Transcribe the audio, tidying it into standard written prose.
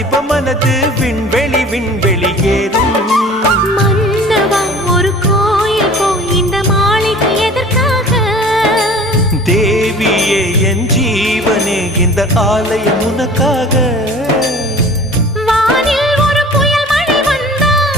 வாலிப மனது விண்வெளி விண்வெளி ஏறும். மன்னவா ஒரு கோயில் போய் இந்த மாளிகை எதற்காக? தேவியே என் ஜீவனே இந்த ஆலயம் உனக்காக.